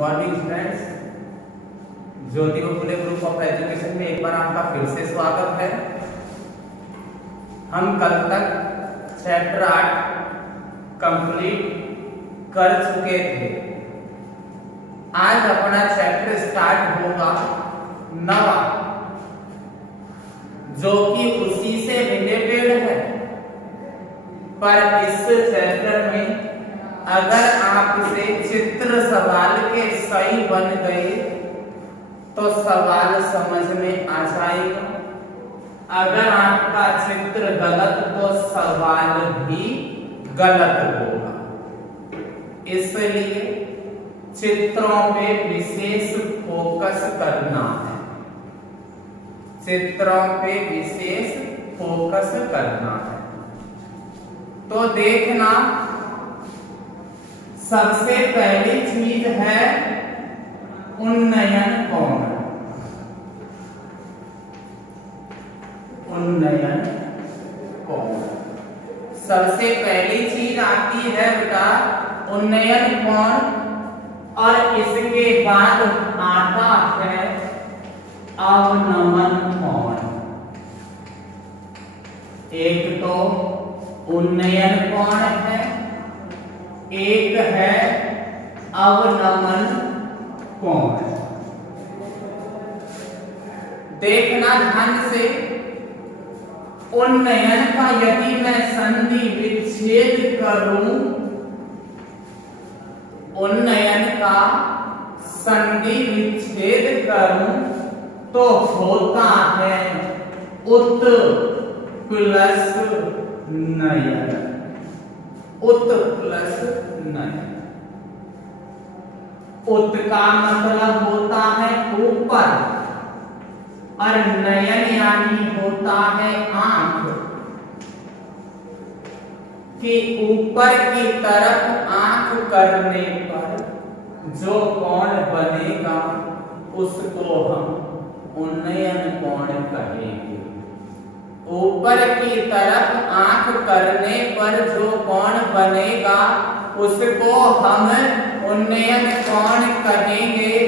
Morning students, Jyoti Phule group of education में एक बार आपका फिर से स्वागत है। हम कल तक चैप्टर 8 कंप्लीट कर चुके थे। आज अपना चैप्टर स्टार्ट होगा 9, जो कि उसी से रिलेटेड है। पर इस चैप्टर में अगर आपसे चित्र सवाल के सही बन गए तो सवाल समझ में आ जाएगा। अगर आपका चित्र गलत तो सवाल भी गलत होगा। इसलिए चित्रों पे विशेष फोकस करना है। चित्रों पे विशेष फोकस करना है। तो देखना, सबसे पहली चीज है उन्नयन कोण। उन्नयन कोण सबसे पहली चीज आती है बेटा उन्नयन कोण, और इसके बाद आता है अवनमन कोण। एक तो उन्नयन कोण है, एक है अवनमन कोण। देखना ध्यान से, उन्नयन का यदि मैं संधि विच्छेद करूं, उन्नयन का संधि विच्छेद करूं तो होता है उत प्लस नयन। उत प्लस नयन। उत का मतलब होता है ऊपर, और नयन यानी होता है आंख। कि ऊपर की तरफ आंख करने पर जो कोण बनेगा उसको हम उन्नयन कोण कहेंगे। ऊपर की तरफ आंख करने पर जो कोण बनेगा उसको हम उन्नयन कोण कहेंगे।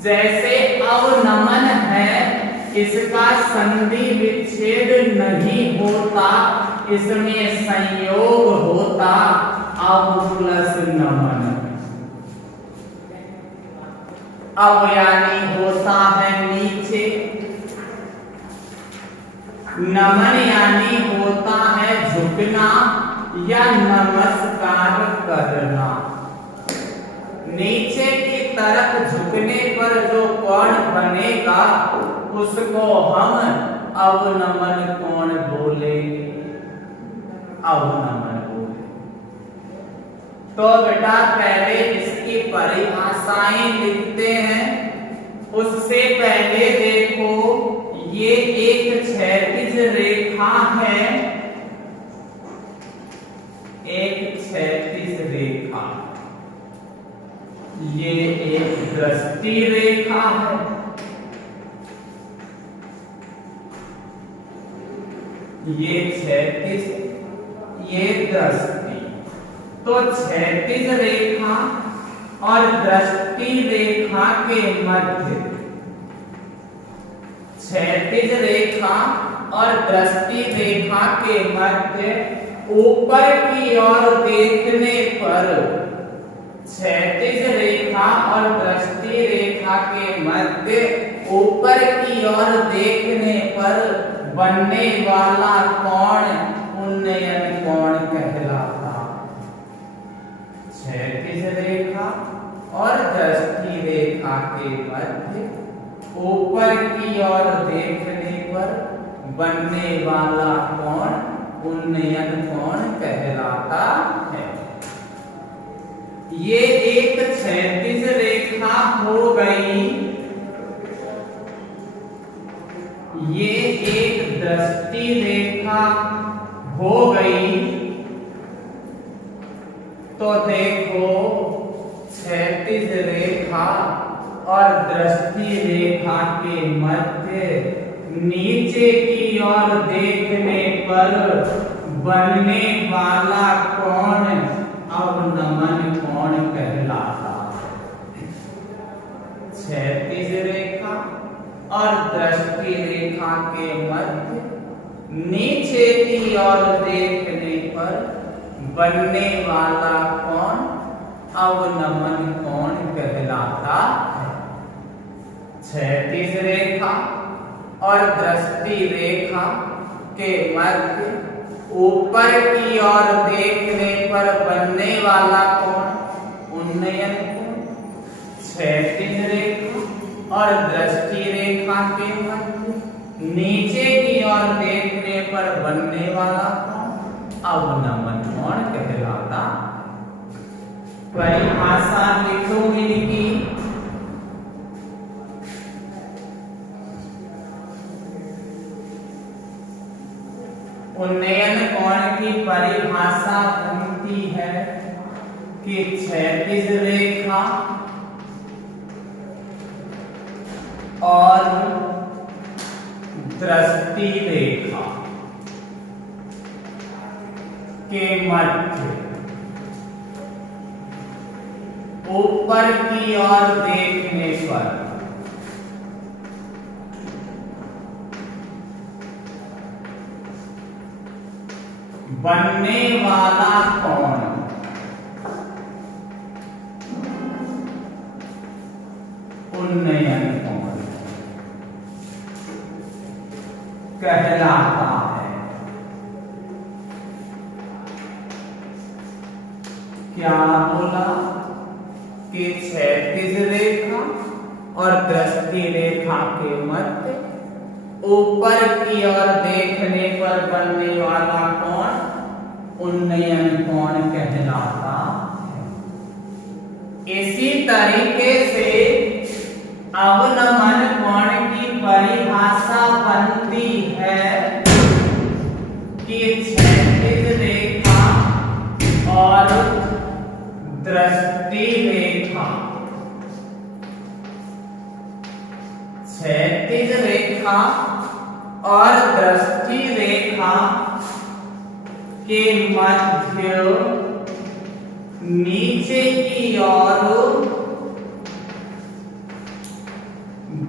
जैसे अवनमन है, इसका संधि विच्छेद नहीं होता, इसमें संयोग होता अव प्लस नमन। अव यानी होता है नीचे, नमन यानी होता है झुकना या नमस्कार करना। नीचे की तरफ झुकने पर जो कोण बनेगा उसको हम अवनमन कोण बोलेंगे। अवनमन बोले तो बेटा पहले इसकी परिभाषाएं लिखते हैं। उससे पहले देखो, ये एक क्षैतिज रेखा है, एक क्षैतिज रेखा। ये एक दृष्टि रेखा है, ये क्षैतिज, ये दृष्टि। तो क्षैतिज रेखा और दृष्टि रेखा के मध्य, क्षैतिज रेखा और दृष्टि रेखा के मध्य ऊपर की ओर देखने पर, क्षैतिज रेखा और दृष्टि रेखा के मध्य ऊपर की ओर देखने पर बनने वाला कोण उन्नयन कोण कहलाता। क्षैतिज रेखा और दृष्टि रेखा के मध्य ऊपर की ओर देखने पर बनने वाला कोण उन्नयन कोण कहलाता है। ये एक क्षैतिज रेखा हो गई, ये एक दृष्टि रेखा हो गई। तो देखो, क्षैतिज रेखा और दृष्टि रेखा के मध्य नीचे की ओर देखने पर बनने वाला कोण अवनमन कोण कहलाता है। और दृष्टि रेखा के मध्य नीचे की ओर देखने पर बनने वाला कोण अवनमन कोण कहलाता है। क्षैतिज रेखा और दृष्टि रेखा के मध्य ऊपर की ओर देखने पर बनने वाला कोण उन्नयन कोण। क्षैतिज रेखा और दृष्टि रेखा के मध्य नीचे की ओर देखने पर बनने वाला कोण अवनमन कोण कहलाता। परिभाषा लिखो इनकी। उन्नयन कोण की परिभाषा बनती है कि क्षैतिज रेखा और दृष्टि रेखा के मध्य ऊपर की ओर देखने पर बनने वाला कोण उन्नयन कोण कहलाता है। क्या बोला कि क्षैतिज रेखा और दृष्टि रेखा के मध्य ऊपर की ओर देखने पर बनने वाला कोण उन्नयन कोण कहलाता है। इसी तरीके से अवनमन कोण की परिभाषा बनती है कि क्षैतिज रेखा और दृष्टि रेखा क्षैतिज रेखा और दृष्टि रेखा के मध्य नीचे की ओर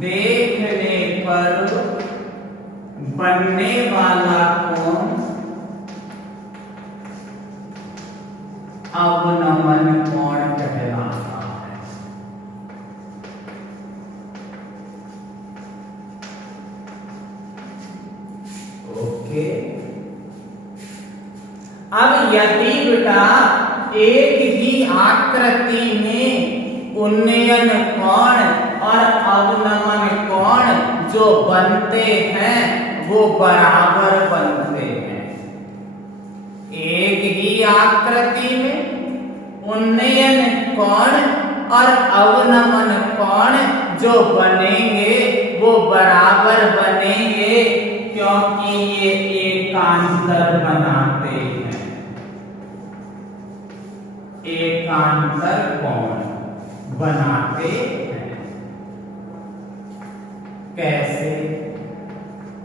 देखने पर बनने वाला कोण अवनमन कोण कहलाता है। ओके। अब यदि बेटा एक ही आकृति में उन्नयन कोण और अवनमन कोण जो बनते हैं वो बराबर बनते हैं। एक ही आकृति में उन्नयन कोण और अवनमन कोण जो बनेंगे वो बराबर बनेंगे, क्योंकि ये एकांतर बनाते हैं। एकांतर कोण बनाते हैं। कैसे?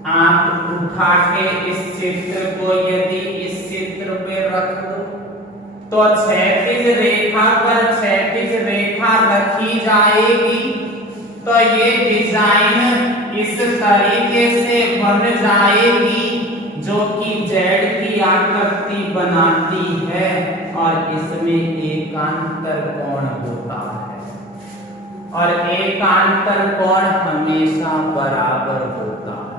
आप उठा के इस चित्र को यदि इस चित्र पे रख दो तो क्षैतिज रेखा पर क्षैतिज रेखा रखी जाएगी, तो ये डिजाइन इस तरीके से बन जाएगी जो कि जेड की आकृति बनाती है और इसमें एकांतर कोण होता है और एकांतर कोण हमेशा बराबर होता है।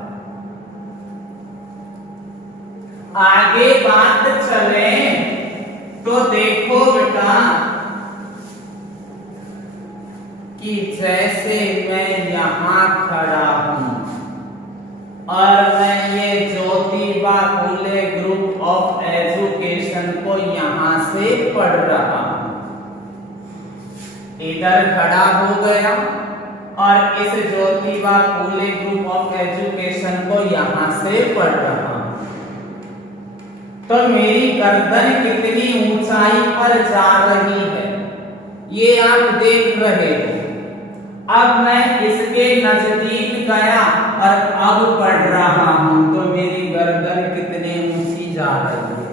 आगे बात चले तो देखो बेटा कि जैसे मैं यहां खड़ा हूं और मैं ये Jyotiba Phule group of education को यहां से पढ़ रहा हूं, इधर खड़ा हो गया और इस Jyotiba Phule group of education को यहां से पढ़ रहा हूं, तो मेरी गर्दन कितनी ऊंचाई पर जा रही है ये आप देख रहे हो। अब मैं इसके नजदीक गया और अब पढ़ रहा हूं तो मेरी गर्दन कितनी ऊंची जा रही है।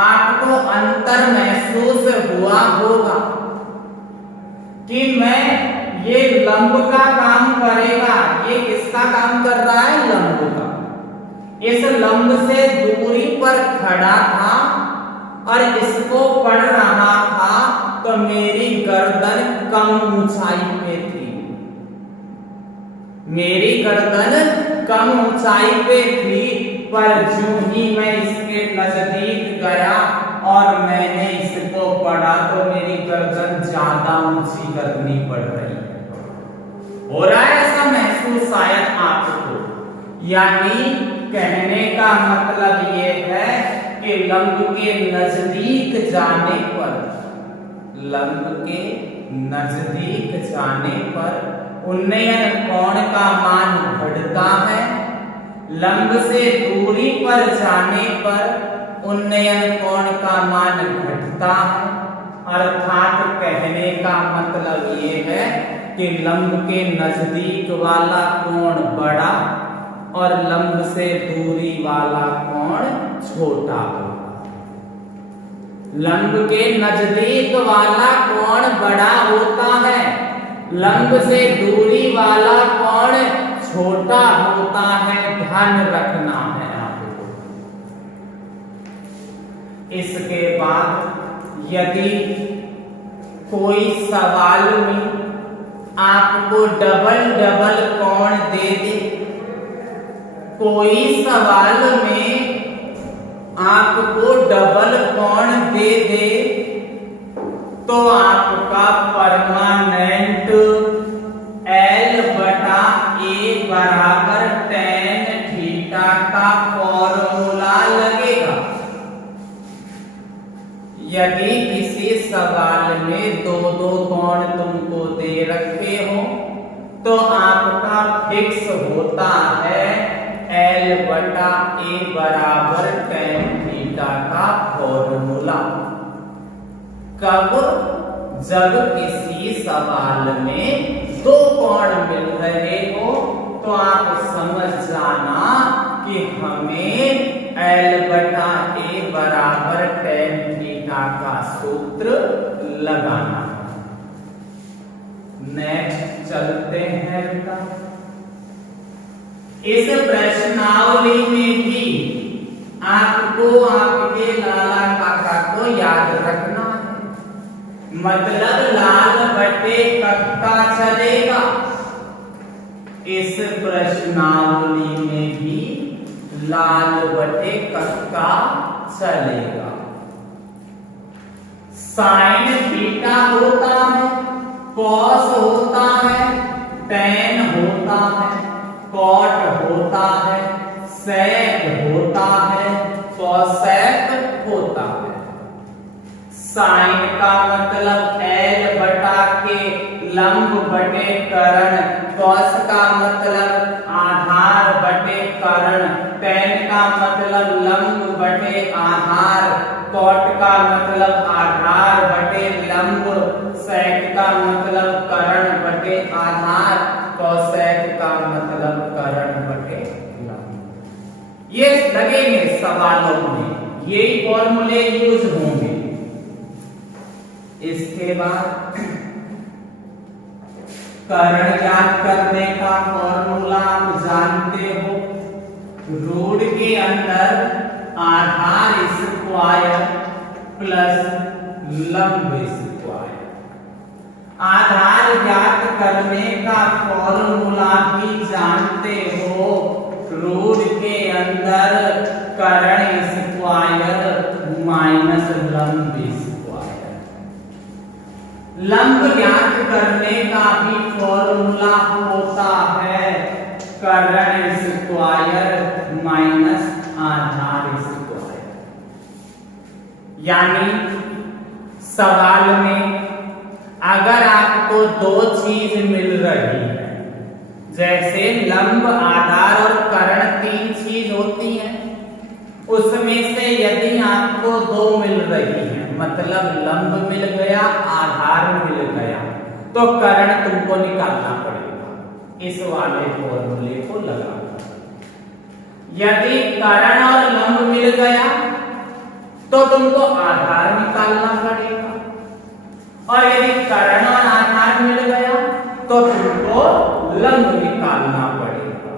आपको अंतर महसूस हुआ होगा कि मैं ये लंब का काम करेगा। ये किसका काम कर रहा है? लंब का। इस लंब से दूरी पर खड़ा था और इसको पढ़ रहा था, तो मेरी गर्दन कम ऊंचाई पे थी। मेरी गर्दन कम ऊंचाई पे थी, पर जो ही मैं इसके नजदीक गया और मैंने इसको पढ़ा, तो मेरी गर्दन ज्यादा ऊंची करनी पड़ रही है। हो रहा है ऐसा महसूस शायद आपको? यानी कहने का मतलब ये है कि लंब के नजदीक जाने पर, लंब के नजदीक जाने पर उन्नयन कोण का मान बढ़ता है। लंब से दूरी पर जाने पर उन्नयन कोण का मान घटता है। अर्थात कहने का मतलब ये है कि लंब के नजदीक वाला कोण बड़ा और लंब से दूरी वाला कोण छोटा होगा। लंब के नजदीक वाला कोण बड़ा होता है, लंब से दूरी वाला कोण छोटा होता है। ध्यान रखना है आपको। इसके बाद यदि कोई सवाल में आपको डबल डबल कोण दे दे, कोई सवाल में आपको डबल कोण दे दे, तो आपका परमानेंट L बटा A बराबर tan थीटा का फॉर्मूला लगेगा। यदि किसी सवाल में दो दो कोण तुमको दे रखे हो, तो आपका फिक्स होता है L बटा A बराबर tan थीटा का फॉर्मूला। कब? जब किसी सवाल में दो कोण मिल रहे हो, तो आप समझ जाना कि हमें L बटा A बराबर tan थीटा का सूत्र लगाना। नेक्स्ट चलते हैं बेटा। इस प्रश्नावली में भी आपको आपके लाला काका को याद रखना है। मतलब लाल बटे कक्का चलेगा। इस प्रश्नावली में भी लाल बटे कक्का चलेगा। साइन थीटा होता है, कॉस होता है, टैन होता है, कॉट होता है, सेक होता है, कॉसेक होता है। साइन का मतलब L बटा के लंब बटे कर्ण, कॉस का मतलब आधार बटे कर्ण, टैन का मतलब लंब बटे आधार, कॉट का मतलब आधार बटे लंब, सेक का मतलब कर्ण बटे आधार, कॉसेक का मतलब कर्ण बटे लंब। ये लगेंगे सवालों में, यही फॉर्मूले यूज होंगे। इसके बाद कर्ण याद करने का फॉर्मूला आप जानते हो। रूट के अंदर आधार स्क्वायर प्लस लंब स्क्वायर। आधार ज्ञात करने का फॉर्मूला भी जानते हो। रूट के अंदर कर्ण स्क्वायर माइनस लंब स्क्वायर। लंब ज्ञात करने का भी फॉर्मूला होता है कर्ण स्क्वायर माइनस आधार स्क्वायर। यानी सवाल में अगर आपको दो चीज मिल रही है, जैसे लंब, आधार और कर्ण तीन चीज होती हैं, उसमें से यदि आपको दो मिल रही है, मतलब लंब मिल गया, आधार मिल गया, तो कर्ण तुमको निकालना पड़ेगा इस वाले फॉर्मूले को लगाकर। यदि कर्ण और लंब मिल गया तो तुमको आधार निकालना पड़ेगा, और यदि कर्ण और आधार मिल गया तो लंब निकालना पड़ेगा,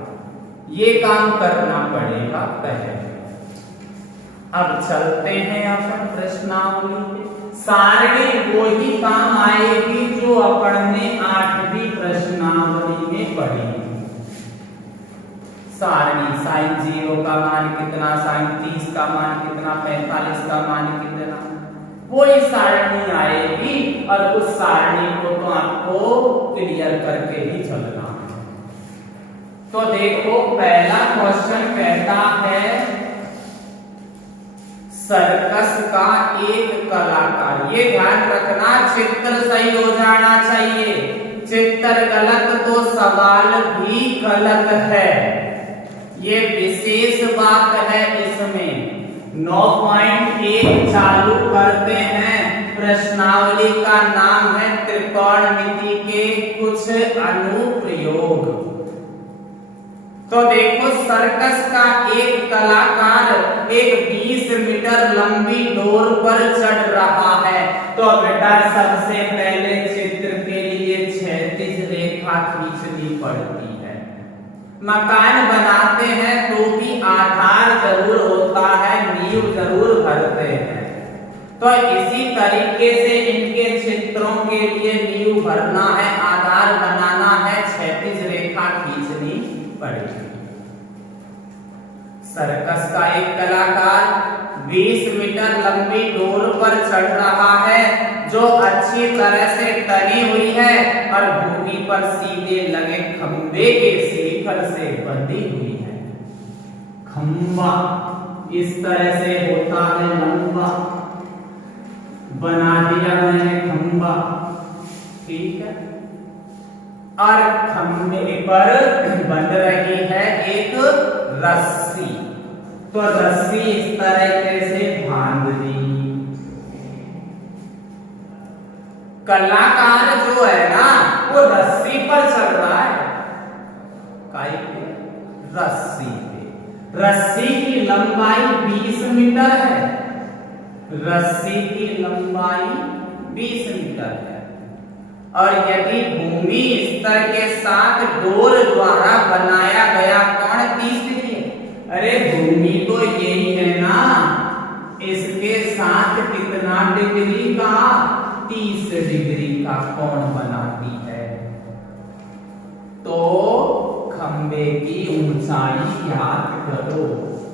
ये काम करना पड़ेगा पहले। अब चलते हैं अपन प्रश्नावली पे। सारणी वही काम आएगी जो अपन ने 8वीं प्रश्नावली में पढ़ी। सारणी साइन 0 का मान कितना, साइन 30 का मान कितना, 45 का मान कितना, वही सारणी आएगी और उस सारणी को तो आपको क्लियर करके ही चलना है। तो देखो पहला क्वेश्चन कहता है सर्कस का एक कलाकार, ये ध्यान रखना चित्र सही हो जाना चाहिए, चित्र गलत तो सवाल भी गलत है, ये विशेष बात है इसमें। 9.1 चालू करते हैं। प्रश्नावली का नाम है त्रिकोणमिति के कुछ अनुप्रयोग। तो देखो सर्कस का एक कलाकार एक 20 मीटर लंबी डोर पर चढ़ रहा है। तो बेटा सबसे पहले चित्र के लिए क्षैतिज रेखा खींचनी पड़ती है। मकान बनाते हैं तो भी आधार जरूर होता है, नींव जरूर भरते हैं। तो इसी तरीके से इनके चित्रों के लिए नींव भरना है, आधार बनाना है, क्षैतिज रेखा खींचनी पड़ेगी। सर्कस का एक कलाकार 20 मीटर लंबी डोर पर चढ़ रहा है जो अच्छी तरह से तनी हुई है और भूमि पर सीधे लगे खंबे के शिखर से बंधी हुई है। खंबा इस तरह से होता है लंबा, बना दिया मैंने खंबा, ठीक है। और खंबे पर बंध रही है एक रस्सी, तो रस्सी इस तरीके से बांध दी। कलाकार जो है ना वो रस्सी पर चल रहा है, काई पे? रस्सी पे। रस्सी की लंबाई 20 मीटर है, रस्सी की लंबाई 20 मीटर है। और यदि भूमि स्तर के साथ डोर द्वारा बनाया गया कोण 30 डिग्री है। अरे भूमि तो यही है ना, इसके साथ कितना डिग्री का? 30 डिग्री का कोण बनाती है। तो खंबे की ऊंचाई ज्ञात करो।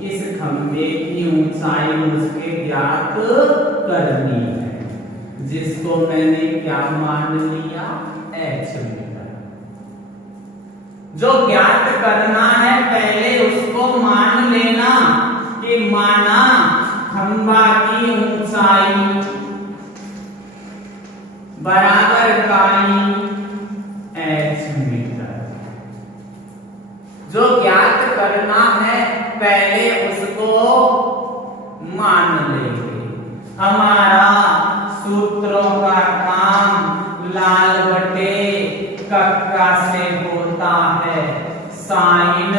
इस खंबे की ऊंचाई मुझे ज्ञात करनी है, जिसको मैंने क्या मान लिया? h metre. जो ज्ञात करना है पहले उसको मान लेना कि माना खंबा की ऊंचाई बराबर काई h मीटर। जो ज्ञात करना है पहले उसको मान लेंगे। हमारा सूत्रों का काम लाल बटे कक्का से होता है। साइन,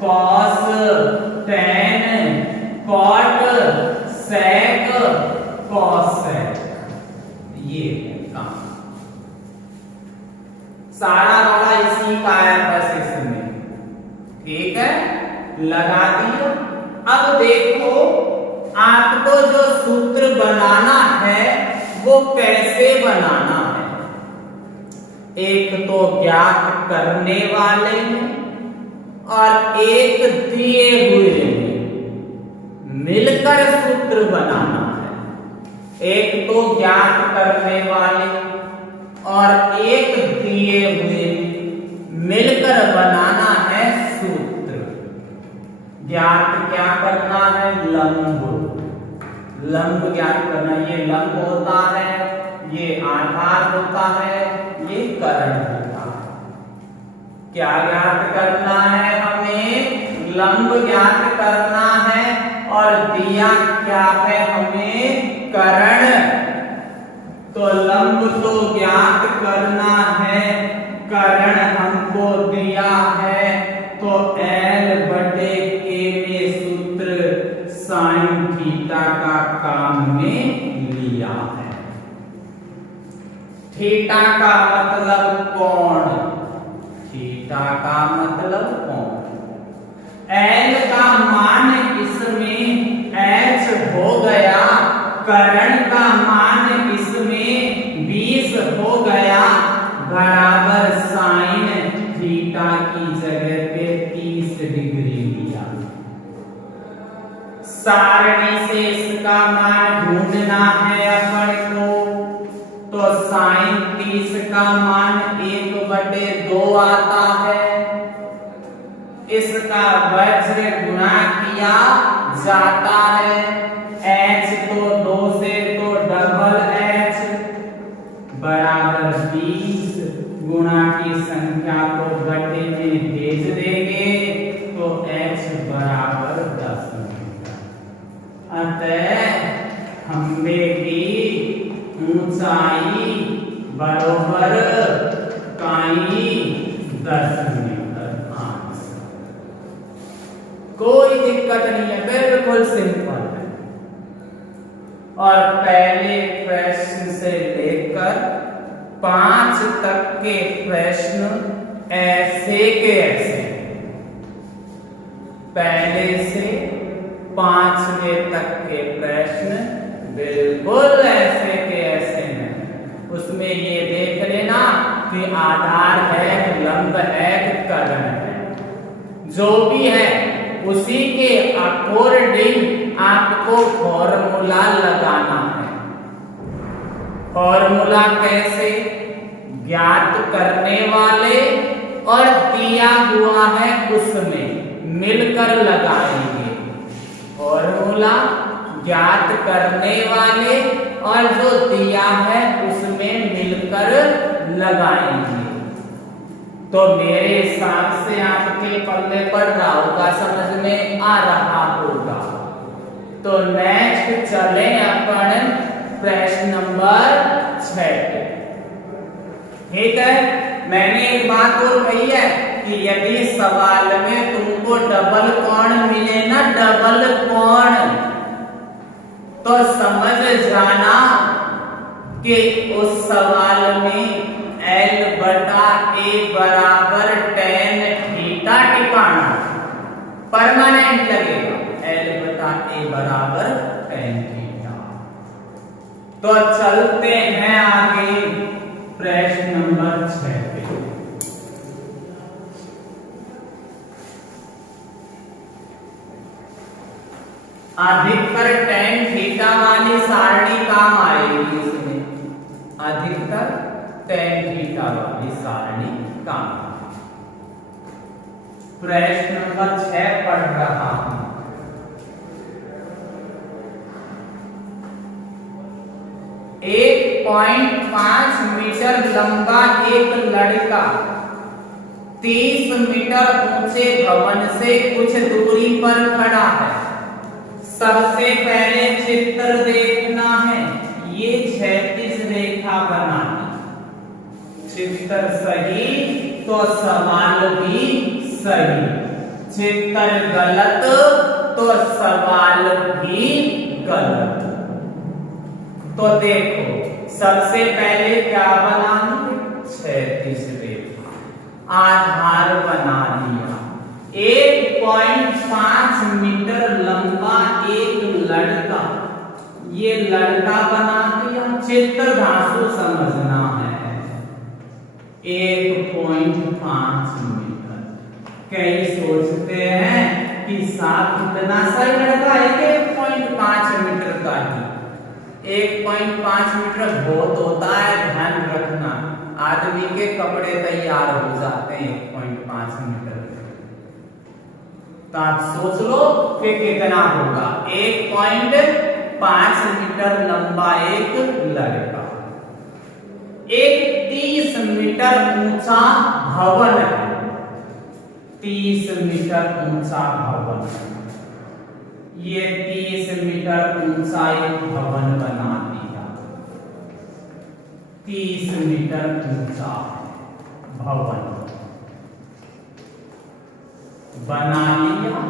कॉस, टेन, कॉट, सेक, कॉसेक, ये काम सारा वाला इसी का है बस इसमें, ठीक है, लगा दिया। अब देखो आपको जो सूत्र बनाना है वो कैसे बनाना है। एक तो ज्ञात करने वाले में और एक दिए हुए में मिलकर सूत्र बनाना है। एक तो ज्ञात करने वाले और एक दिए हुए मिलकर बनाना है सूत्र। ज्ञात क्या करना है? लंब, लंब ज्ञात करना। ये लंब होता है, ये आधार होता है, ये कर्ण होता है। क्या ज्ञात करना है हमें? लंब ज्ञात करना है और दिया क्या है हमें? कर्ण। तो लंब तो ज्ञात करना है, कर्ण हमको दिया है, तो L बटे K में सूत्र साइन थीटा का काम में लिया है। थीटा का मतलब कोण, थीटा का मतलब कोण। L का मान इसमें h हो गया, करण का मान इसमें 20 हो गया, बराबर साइन थीटा की जगह पे 30 डिग्री लिया। सारणी से इसका मान ढूंढना है अपन को, तो साइन 30 का मान 1/2 आता है। इसका वज्र गुणा किया जाता है, h तो 2 से तो डबल h बराबर 20 गुणा की संख्या को घटे में भेज देंगे तो h बराबर 10 मिलेगा। अतः खंभे की ऊंचाई बराबर काई 10 मीटर। कोई दिक्कत नहीं है, बिल्कुल सिंपल है। और पहले प्रश्न से लेकर 5 तक के प्रश्न ऐसे के ऐसे, पहले से 5वें तक के प्रश्न बिल्कुल ऐसे के ऐसे हैं। उसमें ये देख लेना कि आधार है, लंब है, करण है, जो भी है उसी के अकॉर्डिंग आपको फॉर्मूला लगाना है। फॉर्मूला कैसे? ज्ञात करने वाले और दिया हुआ है उसमें मिलकर लगाएंगे। फॉर्मूला ज्ञात करने वाले और जो दिया है उसमें मिलकर लगाएंगे। तो मेरे हिसाब से आपके पल्ले पड़ रहा होगा, समझ में आ रहा होगा। तो नेक्स्ट चले अपन प्रश्न नंबर 6। ठीक है, मैंने एक बात और कही है कि यदि सवाल में तुमको डबल कोण मिले ना, डबल कोण, तो समझ जाना कि उस सवाल में L/A बराबर tan थीटा टिकाना परमानेंट लगेगा। L/A बराबर tan थीटा। तो चलते हैं आगे प्रश्न नंबर 6 पे। अधिकतर tan थीटा वाली सारणी काम आएगी इसमें, अधिकतर tan थीटा वाली सारणी काम। प्रश्न नंबर 6 पढ़ रहा हूं। एक 1.5 मीटर लंबा एक लड़का 30 मीटर ऊंचे भवन से कुछ दूरी पर खड़ा है। सबसे पहले चित्र देखना है, ये क्षैतिज रेखा बनानी। चित्र सही तो सवाल भी सही, चित्र गलत तो सवाल भी गलत। तो देखो सबसे पहले क्या बनानी, क्षैतिज रेखा, आधार बना लिया। 1.5 मीटर लंबा एक लड़का, ये लड़का बना दिया। चित्र धांसू समझना है। 1.5 मीटर, कई सोचते हैं कि साफ इतना सा ही लड़का है कि 1.5 मीटर का ही। 1.5 मीटर बहुत होता है, ध्यान रखना। आदमी के कपड़े तैयार हो जाते हैं 1.5 मीटर। तो आप सोच लो कि कितना होगा। 1.5 मीटर लंबा एक लड़का, एक 30 मीटर ऊंचा भवन है। 30 मीटर ऊंचा भवन, ये 30 मीटर ऊंचा एक भवन बना दिया। 30 मीटर ऊंचा भवन बना लिया,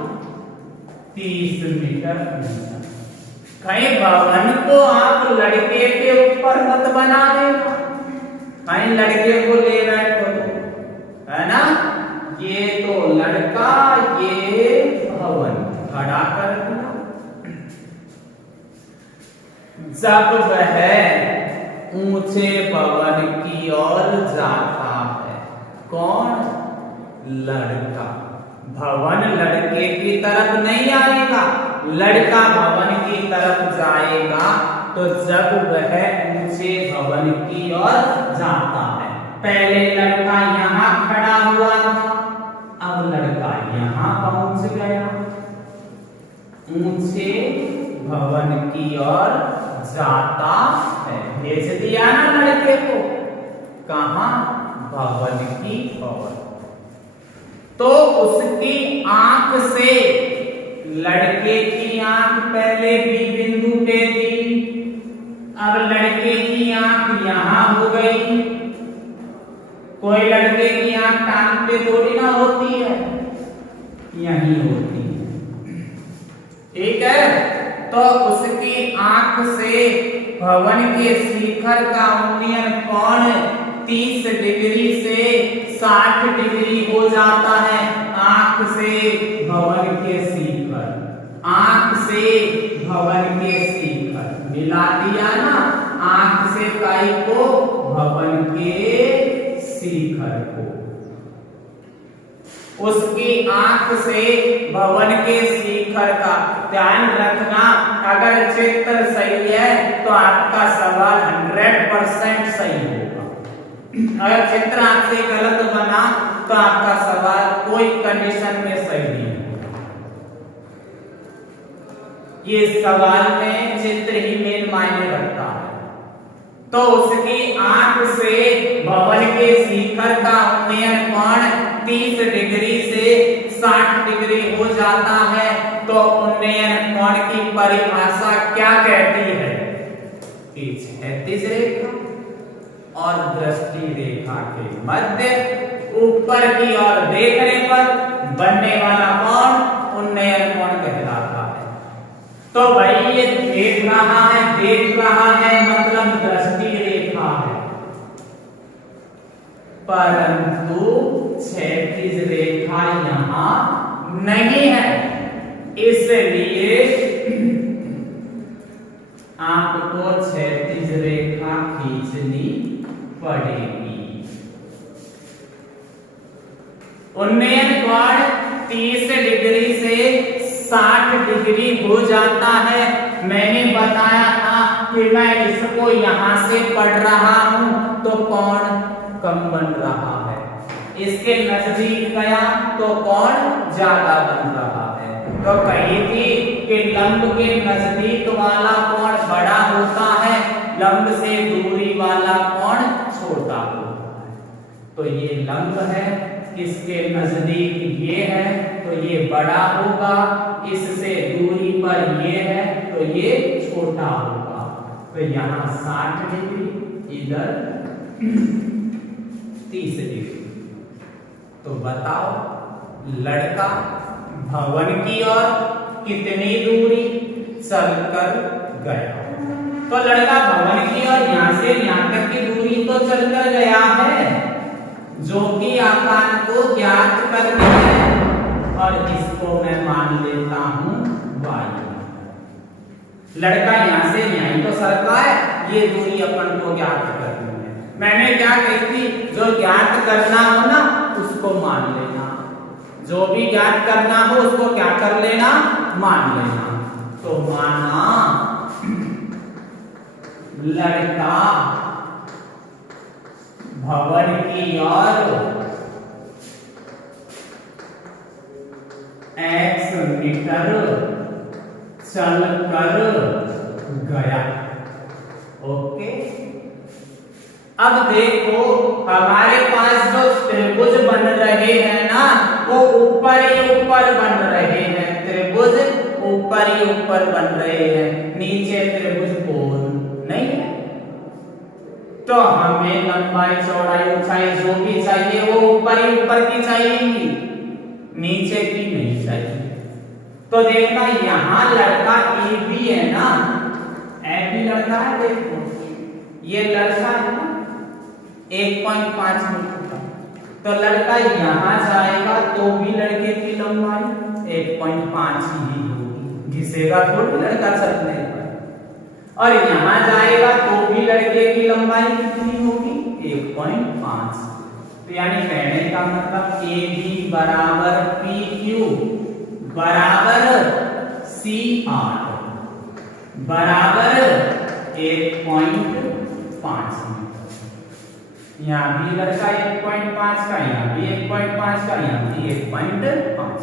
30 मीटर ऊंचा। कहीं भवन को आप लड़के के ऊपर मत बना देना, कहीं लड़के को ले बैठो तो, है ना। ये तो लड़का, ये भवन, खड़ा कर दिया। जब वह ऊंचे भवन की ओर जाता है, कौन? लड़का। भवन लड़के की तरफ नहीं आएगा, लड़का भवन की तरफ जाएगा। तो जब वह ऊंचे भवन की ओर जाता है, पहले लड़का यहां खड़ा हुआ था, अब लड़का यहां पहुंच गया, ऊंचे भवन की ओर जाता है। भेज दिया ना लड़के को, कहां? भवन की ओर। तो उसकी आंख से, लड़के की आंख पहले बी बिंदु पे थी, अब लड़के की आंख यहां हो गई। कोई लड़के की आंख टांग पे थोड़ी ना होती है, यहीं होती है, ठीक है। तो उसकी आंख से भवन के शिखर का उन्नयन कोण 30 डिग्री से 60 डिग्री हो जाता है। आंख से भवन के शिखर, आंख से भवन के शिखर मिला दिया ना, आंख से काई को? भवन के शिखर को। उसकी आंख से भवन के शिखर का ध्यान रखना। अगर चित्र सही है तो आपका सवाल 100% सही होगा। अगर चित्र आपसे गलत बना तो आपका सवाल कोई कंडीशन में सही नहीं होगा। ये सवाल में चित्र ही मेन मायने रखता है। तो उसकी आंख से भवन के शिखर का उन्नयन कोण 30 डिग्री से 60 डिग्री हो जाता है। तो उन्नयन कोण की परिभाषा क्या कहती है? कि क्षैतिज रेखा और दृष्टि रेखा के मध्य ऊपर की ओर देखने पर बनने वाला कोण उन्नयन कोण कहलाता है। तो भाई ये देख रहा है मतलब दृष्टि रेखा है, परंतु क्षैतिज रेखा यहां नहीं है, इसलिए आपको क्षैतिज रेखा खींचनी पड़ेगी। उन्नयन कोण 30 डिग्री से 60 डिग्री हो जाता है। मैंने बताया था कि मैं इसको यहां से पढ़ रहा हूं तो कोण कम बन रहा है, इसके नजदीक गया तो कोण ज्यादा बन रहा है। तो कही थी कि लंब के नजदीक वाला कोण बड़ा होता है, लंब से दूरी वाला कोण छोटा होता है। तो ये लंब है, इसके नजदीक ये है तो ये बड़ा होगा, इससे दूरी पर ये है तो ये छोटा होगा। तो यहाँ 60 डिग्री, इधर 30 डिग्री। तो बताओ लड़का भवन की ओर कितनी दूरी चलकर गया? तो लड़का भवन की ओर यहां से यहां तक की दूरी तो चलकर गया है, जो कि आकार को ज्ञात करनी है, और इसको मैं मान लेता हूं y। लड़का यहां से यहीं तो सरका है, ये दूरी अपन को ज्ञात करनी है। मैंने क्या कही थी? जो ज्ञात करना हो ना उसको मान लेना, जो भी ज्ञात करना हो उसको क्या कर लेना? मान लेना। तो माना लड़का भवन की ओर x मीटर चलकर गया। ओके, अब देखो हमारे पास जो त्रिभुज बन रहे हैं ना, वो ऊपर ही ऊपर बन रहे हैं। त्रिभुज ऊपर ही ऊपर बन रहे हैं, नीचे त्रिभुज कोण नहीं है। तो हमें लंबाई चौड़ाई ऊंचाई जो भी चाहिए वो ऊपर ही ऊपर की चाहिए, नीचे की नहीं चाहिए। तो देखना यहां लड़का ए भी है ना, ए भी लड़का है। देखो ये लड़का है ना 1.5 मीटर का, तो लड़का यहाँ जाएगा तो भी लड़के की लंबाई 1.5 ही होगी, घिसेगा थोड़ी लड़का चलने पर। और यहाँ जाएगा तो भी लड़के की लंबाई कितनी होगी? 1.5। तो यानी कहने का मतलब AB बराबर PQ बराबर CR बराबर 1.5 मीटर। यहाँ भी लड़का 1.5 का, यहाँ भी 1.5 का, यहाँ भी 1.5।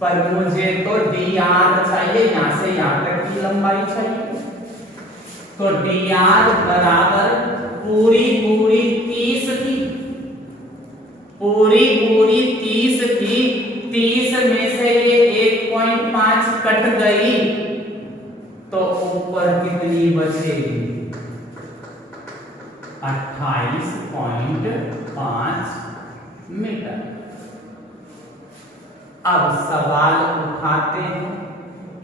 पर मुझे तो dr चाहिए, यहाँ से यहाँ तक की लंबाई चाहिए। तो dr बराबर पूरी 30 थी, पूरी 30 थी, 30 में से ये 1.5 कट गई तो ऊपर कितनी बचेगी? 28.5 मीटर। अब सवाल उठाते हैं,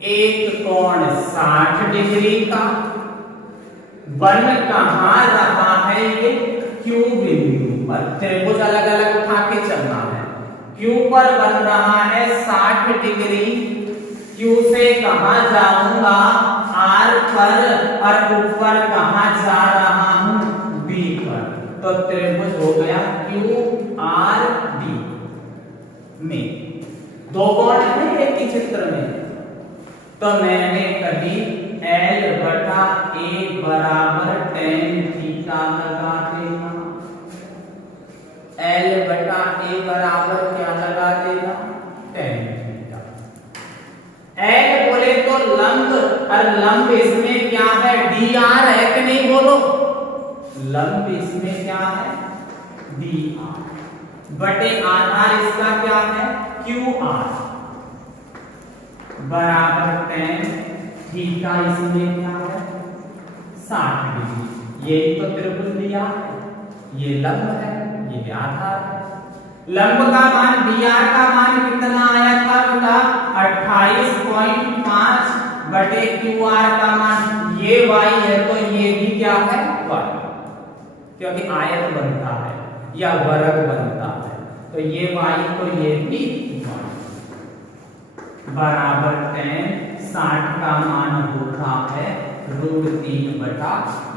एक कोण 60 डिग्री का बन कहां रहा है? ये Q बिंदु पर। त्रिभुज अलग अलग उठा के चलना है। Q पर बन रहा है 60 डिग्री। Q से कहां जाऊंगा? R पर। और ऊपर कहां जा रहा हूं? B पर। तो त्रिभुज हो गया QRD में। दो कोण है एक ही चित्र में, तो मैंने कभी L बटा A बराबर tan थीटा लगा देना। L बटा A बराबर क्या लगा देना? tan theta. L बोले तो लंब, और लंब इसमें क्या है? dr है कि नहीं बोलो? लंब इसमें क्या है? dr बटे आधार इसका क्या है? QR बराबर tan थीटा। इसमें क्या है? 60 डिग्री। ये तो त्रिभुज दिया है, ये लंब है, ये आधार है। लंब का मान dr का मान कितना आया था बेटा? 28.5 बटे QR का मान ये y है, तो ये भी क्या है? y, क्योंकि आयत बनता है या वर्ग बनता है, तो ये y तो ये भी y बराबर tan 60 का मान होता है √3 बटा 1।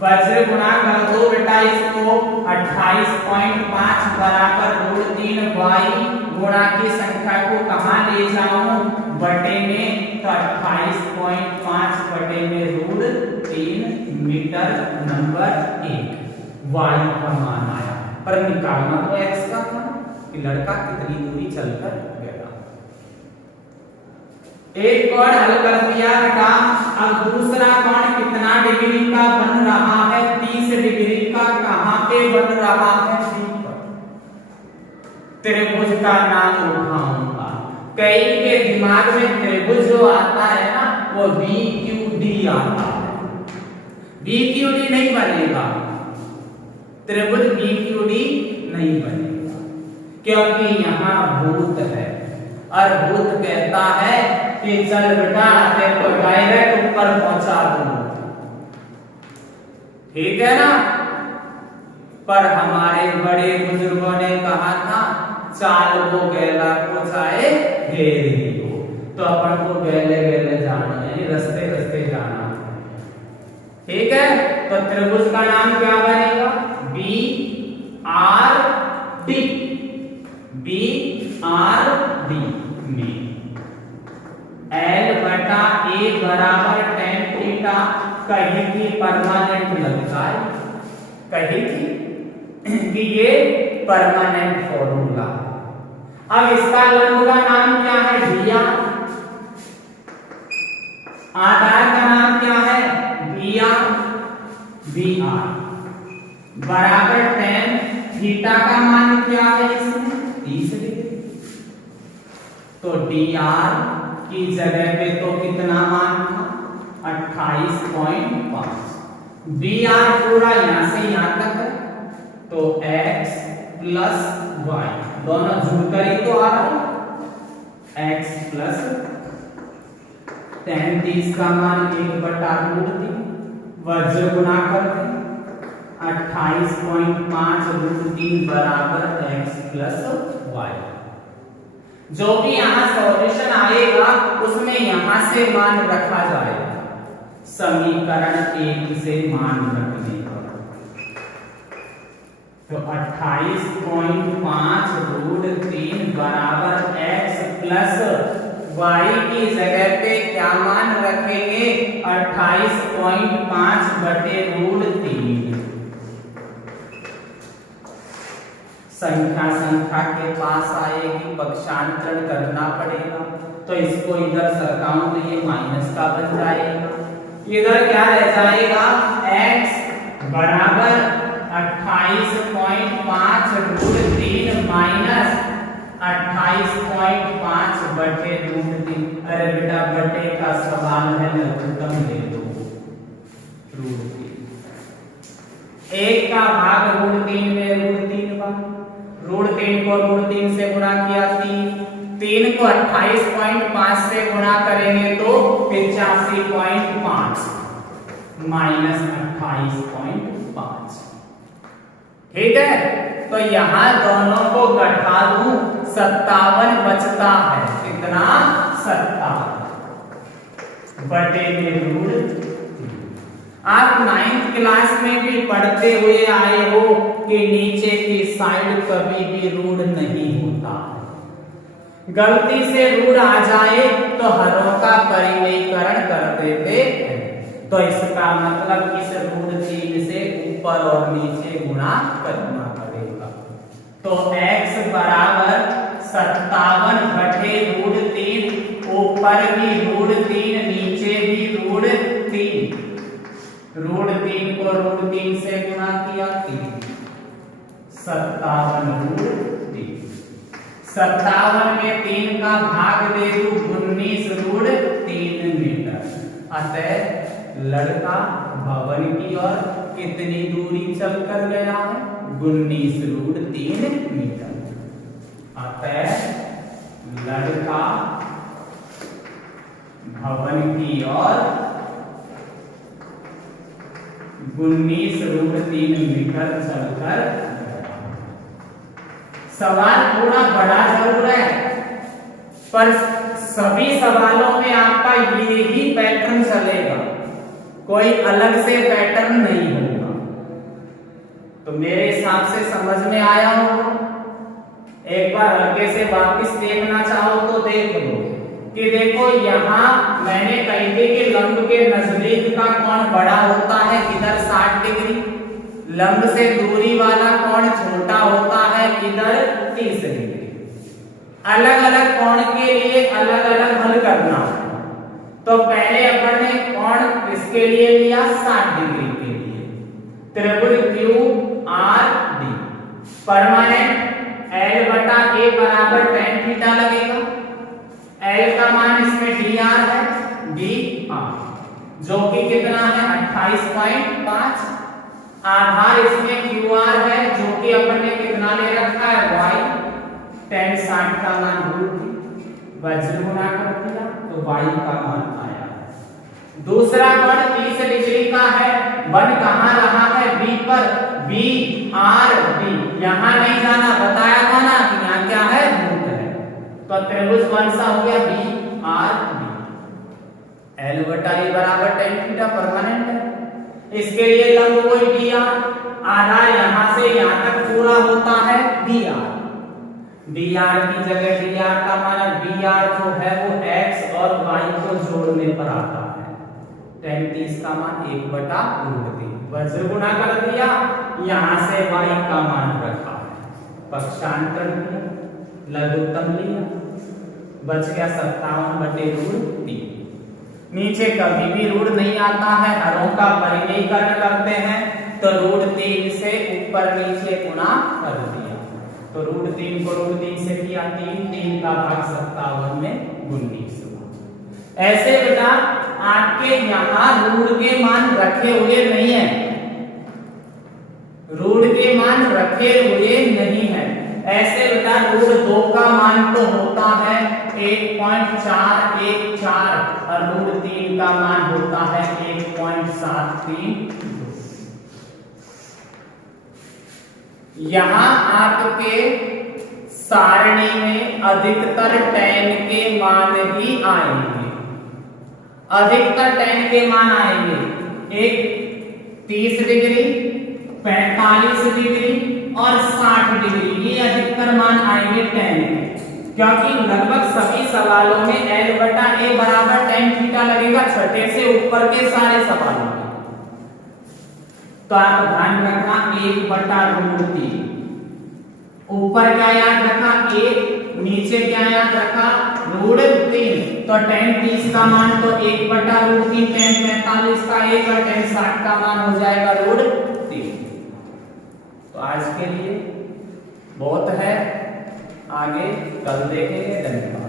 वज्र गुणा कर दो बेटा इसको। 28.5 बराबर √3y गुणा की संख्या को कहां ले जाऊं? बटे में। तो 28.5 बटे में √3 मीटर नंबर 1 y का मान आया। पर निकालना तो x का था कि लड़का कितनी दूरी चलकर गया। एक कोण हल कर दिया बेटा। अब दूसरा कोण कितना डिग्री का बन रहा है? 30 डिग्री का। कहां पे बन रहा है? B पर। त्रिभुज का नाम उठाऊंगा। कई के दिमाग में त्रिभुज जो आता है ना, वो BQD आता है। BQD नहीं बनेगा, त्रिभुज BQD नहीं बनेगा, क्योंकि यहाँ भूत है और भूत कहता है कि चल बेटा तेरे को डायरेक्ट ऊपर पहुंचा दूं, ठीक है ना। पर हमारे बड़े बुजुर्गों ने कहा था, चाल वो गैला को चाहे घेर दियो। तो अपन को गैले गैले जाना है, रस्ते रस्ते जाना है, ठीक है। तो त्रिभुज का नाम क्या बनेगा? BRD। BRD में L बटा A बराबर tan थीटा। कहीं की परमानेंट लगता है, कहीं की कि ये परमानेंट फॉर्मूला। अब इसका लंब का नाम क्या है? dr। आधार का नाम क्या है? BR बराबर tan थीटा का मान क्या है इसमें? 30 डिग्री। तो dr की जगह पे तो कितना मान था? 28.5। BR पूरा यहां से यहां तक है, तो x प्लस y दोनों जुड़कर ही तो आ रहा है। x प्लस tan 30 का मान 1 बटा √3 वज्र गुणा करते 28.5 रूट 3 बराबर x प्लस वाई। जो भी यहाँ सॉल्यूशन आएगा उसमें यहाँ से मान रखा जाएगा, समीकरण 1 से मान रखने पर। तो 28.5 रूट 3 बराबर x प्लस y की जगह पे क्या मान रखेंगे? 28.5 बटे रूट 3। संख्या के पास आएगी, पक्षांतरण करना पड़ेगा, तो इसको इधर सरकाऊं तो ये माइनस का बन जाएगा। इधर क्या रह जाएगा? x बराबर 28.5 रूट 3 माइनस 28.5 बटे रूट 3। अरे बेटा बटे का सवाल है, लघुत्तम ले लो रूट 3। 1 का भाग रूट 3 में रूट 3 बार, रूट 3 को रूट 3 से गुणा किया 3 को 28.5 से गुणा करेंगे तो 85.5 माइनस 28.5। ठीक है, तो यहां दोनों को घटा दूं 57 बचता है। कितना? 57 बटे में रूट। आप 9th क्लास में भी पढ़ते हुए आए हो कि नीचे की साइड कभी भी रूट नहीं होता। गलती से रूट आ जाए तो हरों का परिमेयकरण कर देते हैं। तो इसका मतलब इस रूट 3 से ऊपर और नीचे गुणा करना पड़ेगा। तो x बराबर 57 बटे रूट 3, ऊपर भी रूट 3 नीचे भी रूट 3। रूट 3 को रूट 3 से गुणा किया 3, 57 रूट 3। 57 में 3 का भाग दे दूं 19 रूट 3 मीटर। अतः लड़का भवन की ओर कितनी दूरी चलकर गया है? 19 रूट 3 मीटर। अतः लड़का भवन की ओर 19 रूट 3 मीटर चलकर। सवाल थोड़ा बड़ा जरूर है, पर सभी सवालों में आपका ये ही पैटर्न चलेगा, कोई अलग से पैटर्न नहीं होगा। तो मेरे हिसाब से समझ में आया होगा। एक बार हल्के से वापस देखना चाहो तो देख लो कि देखो यहाँ मैंने कही थी कि लंब के नजदीक का कोण बड़ा होता है, इधर 60 डिग्री। लंब से दूरी वाला कोण छोटा होता है, इधर 30 डिग्री। अलग अलग कोण के लिए अलग अलग हल करना। तो पहले अपन ने कोण इसके लिए लिया 60 डिग्री के लिए, त्रिभुज QRD परमानेंट L बटा A बराबर tan थीटा लगेगा। L का मान इसमें dr है, dr जो कि कितना है 28.5। आधार इसमें QR है जो कि अपन ने कितना ले रखा है y। tan 60 का मान रूट वज्र गुना कर दिया तो y का मान आया। दूसरा कोण 30 डिग्री का है, बन कहां रहा है? B पर, BRD। यहां नहीं जाना, बताया था ना कि यहां क्या है? रूट है। तो त्रिभुज कौन सा हो गया? BRD। L बटा A बराबर tan थीटा परमानेंट है। इसके लिए लंब कोई dr, आधार यहां से यहां तक पूरा होता है dr। dr की जगह dr का मान dr जो है वो x और y को जोड़ने पर आता है। tan 30 का मान 1 बटा रूट 3 वज्र गुना कर दिया, यहां से y का मान रखा है, पक्षांतर किया, लघुत्तम लिया, बच गया 57 बटे रूट 3। नीचे कभी भी रूट नहीं आता है, हरों का परिमेयकरण करते हैं तो रूट 3 से ऊपर नीचे गुणा कर दिया। तो रूट 3 को रूट 3 से किया 3 का भाग 57 में 19। ऐसे बेटा आपके यहाँ रूट के मान रखे हुए नहीं है, रूट के मान रखे हुए नहीं है। ऐसे बेटा रूट 2 का मान तो होता है 1.414 और रूट 3 का मान होता है 1.732। यहां आपके सारणी में अधिकतर tan के मान ही आएंगे, अधिकतर tan के मान आएंगे। एक 30 डिग्री, 45 डिग्री और 60 डिग्री, ये अधिकतर मान आएंगे tan के, क्योंकि लगभग सभी सवालों में L बटा A बराबर tan थीटा लगेगा, छठे से ऊपर के सारे सवालों में। तो आप ध्यान रखना 1 बटा √3, ऊपर क्या याद रखा 1, नीचे क्या याद रखा √3। तो tan 30 का मान तो 1 बटा √3, tan 45 का 1 और tan 60 का मान हो जाएगा √3। तो आज के लिए बहुत है, आगे कल देखेंगे। धन्यवाद।